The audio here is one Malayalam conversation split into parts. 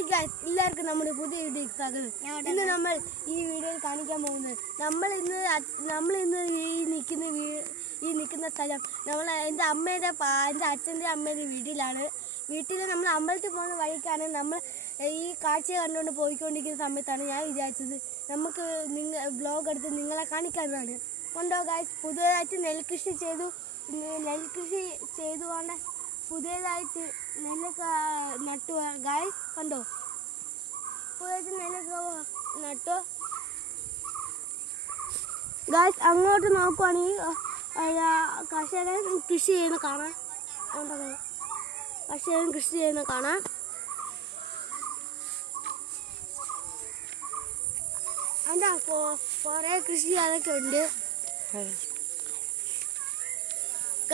എല്ലാവർക്കും നമ്മുടെ പുതിയ വീഡിയോയ്ക്ക് സ്വാഗതം. ഇന്ന് നമ്മൾ ഈ വീഡിയോയിൽ കാണിക്കാൻ പോകുന്നത് നമ്മൾ ഇന്ന് ഈ നിൽക്കുന്ന സ്ഥലം എൻ്റെ അച്ഛൻ്റെ അമ്മയുടെ വീട്ടിലാണ്. വീട്ടിൽ നമ്മൾ അമ്പലത്തിൽ പോകുന്ന വഴിക്കാണ്. നമ്മൾ ഈ കാഴ്ച കണ്ടുകൊണ്ട് പോയിക്കൊണ്ടിരിക്കുന്ന സമയത്താണ് ഞാൻ വിചാരിച്ചത് നമുക്ക് വ്ലോഗ് എടുത്ത് നിങ്ങളെ കാണിക്കാവുന്നതാണ്. കൊണ്ടോ ഗായ്സ്, പുതിയതായിട്ട് നെൽകൃഷി ചെയ്തുകൊണ്ട് പുതിയതായിട്ട് നെല്ലൊക്കെ നട്ടു ഗായ്സ്. കണ്ടോ, പുതിയതായിട്ട് നെല്ലൊക്കെ നട്ടു ഗായ്സ്. അങ്ങോട്ട് നോക്കുവാണെങ്കിൽ കർഷകൻ കൃഷി ചെയ്യുന്ന കാണാൻ. കർഷകൻ കൃഷി ചെയ്യുന്ന കാണാൻ. എന്താ കുറേ കൃഷി അതൊക്കെ ഉണ്ട്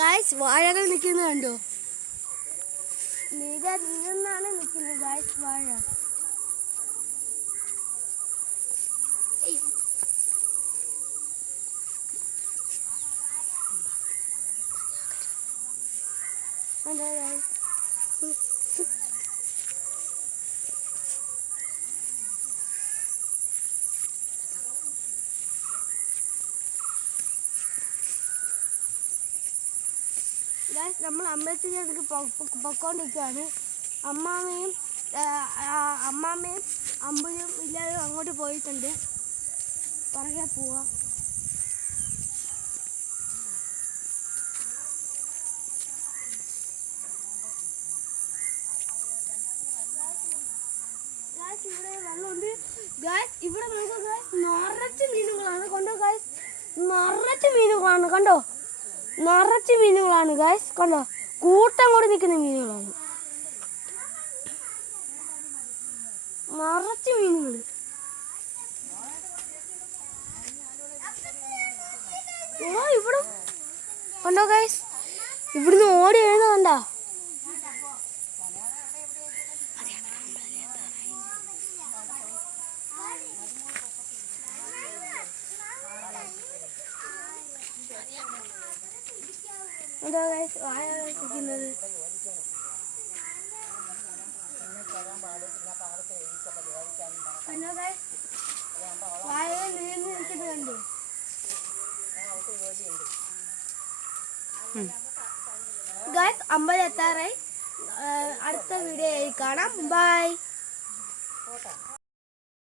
ഗായ്സ്. വാഴകൾ നിൽക്കുന്നത് കണ്ടോ, നിന്നാണ് നിൽക്കുന്നത് ഗായ്സ് വാഴ. നമ്മൾ അമ്പലത്തിലേക്ക് പൊക്കോണ്ടിരിക്കുകയാണ്. അമ്മാമ്മയും അമ്പുയും എല്ലാവരും അങ്ങോട്ട് പോയിട്ടുണ്ട്. പുറകെ പോവാ. ഇവിടെ വെള്ളമുണ്ട് ഗായ്സ്. ഇവിടെ നോക്കൂ ഗായ്സ്, നിറച്ച് മീനുകളാണ്. കണ്ടോ ഗായ്സ്, നിറച്ച് മീനുകളാണ്. കണ്ടോ, നിറച്ച് മീനുകളാണ് ഗായ്സ്. കണ്ടോ, കൂട്ടം കൂടി നിൽക്കുന്ന മീനുകളാണ്. നിറച്ച് മീനുകൾ. ഇവിടെ കണ്ടോ ഗായ്സ്, ഇവിടുന്ന് ഓടി വരുന്ന കണ്ടോ. കണ്ടോ ഗായ്സ്, വാഴ വെക്കുന്നത്. കണ്ടോ ഗായ്സ്, വാഴ നീർന്ന് നിൽക്കുന്നത് കണ്ടു. ഗായ്സ്, 50 എത്താറായി. അടുത്ത വീഡിയോയിൽ കാണാം. ബൈ.